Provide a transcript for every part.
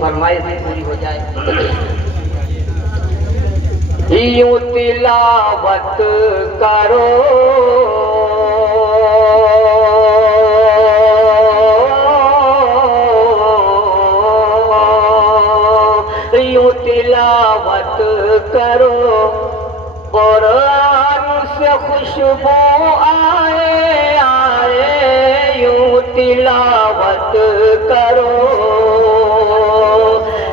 فرمائش بھی پوری ہو جائے۔ یوں تلاوت کرو یوں تلاوت کرو قرآن سے خوشبو آئے آئے یوں تلاوت کرو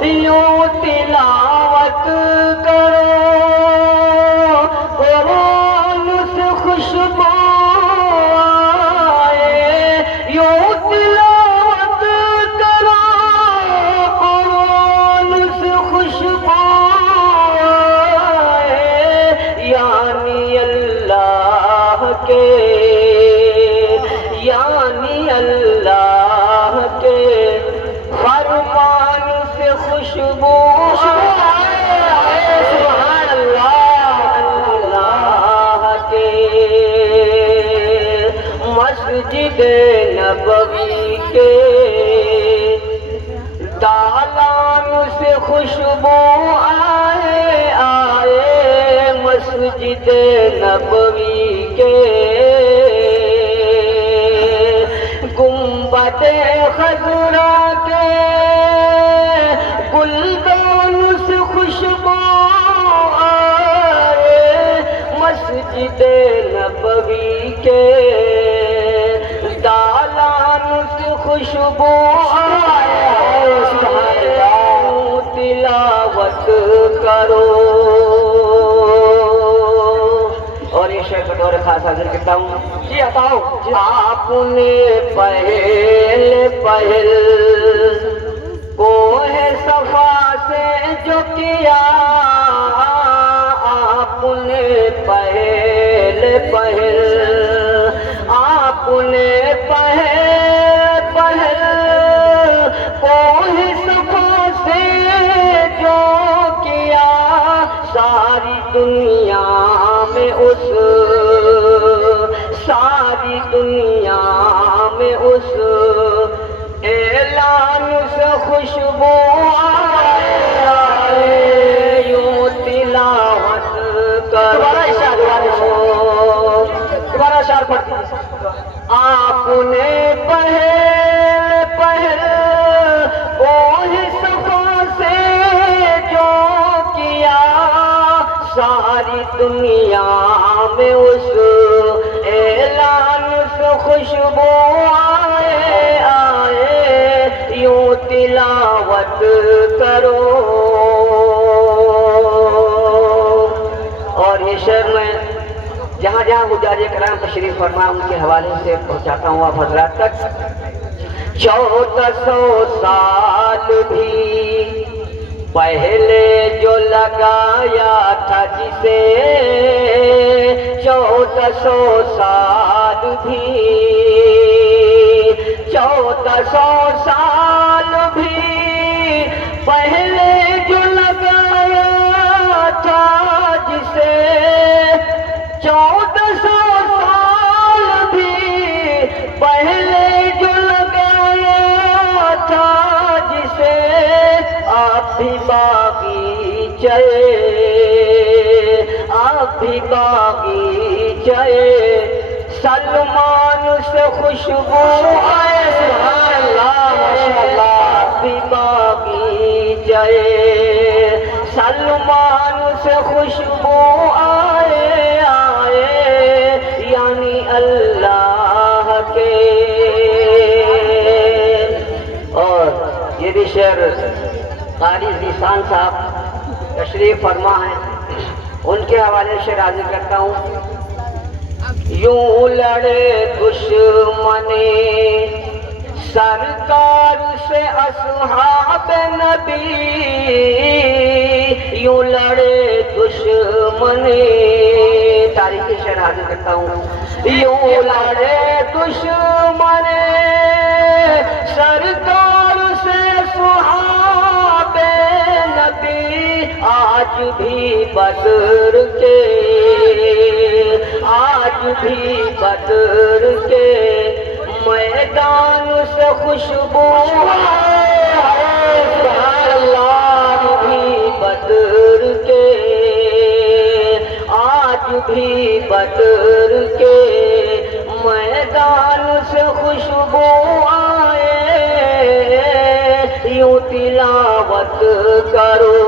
یوں تلاوت کرو قرآن سے خوشبو آئے یوں تلاوت کرو قرآن سے خوشبو آئے یعنی اللہ کے فرمان سے خوشبو آئے سبحان اللہ اللہ کے مسجد نبوی کے دالان سے خوشبو آئے آئے مسجد نبوی کے گنبد خضرا کے گلدان سے خوشبو آئے مسجد نبوی کے دالان سے خوشبو آئے تلاوت کرو۔ اور یہ شعر بطور خاص حاضر کرتا ہوں جی عطاؤ آپ نے پہل کوہ صفا سے جو کیا آپ نے پہل آپ نے پہل کوہ صفا سے جو کیا ساری دنیا میں ساری دنیا میں اس اعلان سے خوشبو آئے یوں تلاوت کرو دوبارہ اشعار پڑھتے ہیں آپ نے پہل کوہ صفا سے جو کیا ساری دنیا میں اس اعلان سے خوشبو آئے آئے یوں تلاوت کرو۔ اور یہ شعر میں جہاں جہاں حجاج کرام تشریف فرما ان کے حوالے سے پہنچاتا ہوں آپ حضرات تک۔ 1400 سال بھی پہلے جو لگایا تھا جسے 1400 سال بھی 1400 سال بھی پہلے جو لگایا تھا جسے 1400 سال بھی پہلے جو لگایا تھا جسے آپ بھی باغیچے سلمان سے خوشبو آئے سبحان اللہ ماشاءاللہ آپ بھی باغیچے سلمان سے خوشبو آئے آئے یعنی اللہ کے۔ اور یہ بھی شعر قاری ذیشان صاحب تشریف فرما ہے ان کے حوالے سے حاضر کرتا ہوں۔ یوں لڑے دشمن سرکار سے اصحاب نبی یوں لڑے دشمن تاریخی شعر حاضر کرتا ہوں۔ یوں لڑے دشمن سرکار سے صحاب نبی آج بھی بدر کے میدان سے خوشبو یوں تلاوت کرو.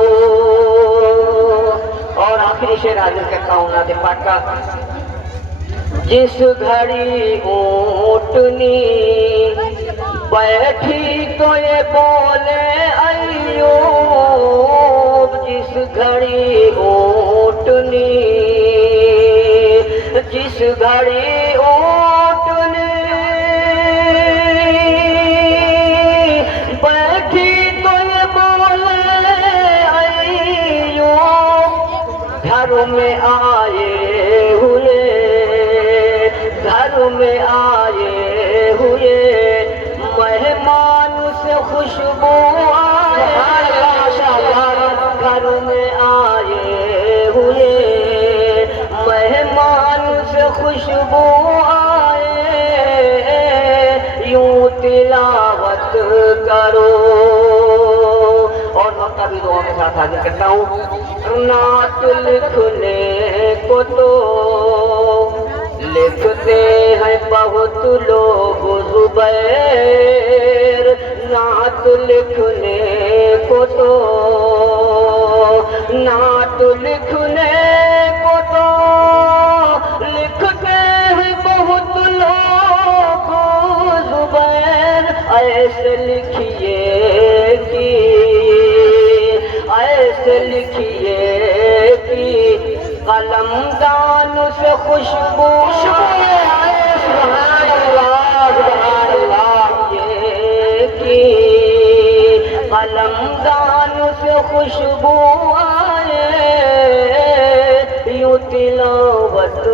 اور آخری شعر حاضر کرتا ہوں نعت پاک کا. جس گھڑی اونٹنی بیٹھی تو یہ بولے ایوب. جس گھڑی اونٹنی جس گھڑی اونٹنی بیٹھی تو یہ بولے ایوب. گھر میں آئے ہوئے گھر میں آئے ہوئے مہمان سے خوشبو آئے. گھر میں آئے ہوئے مہمان سے خوشبو آئے. یوں تلاوت کرو. اور نوتا بھی دعاؤں کے ساتھ حاضر کرتا ہوں. نعت لکھنے کو تو لکھتے ہیں بہت لوگ زبیر. نعت لکھنے کو تو نعت لکھنے کو تو لکھتے ہیں بہت لوگ زبیر. ایسے لکھیے کہ ایسے لکھیے کہ قلم دان سے خوشبو آئے. سبحان اللہ. یہ کہ قلم دان سے خوشبو آئے. یوں تلاوت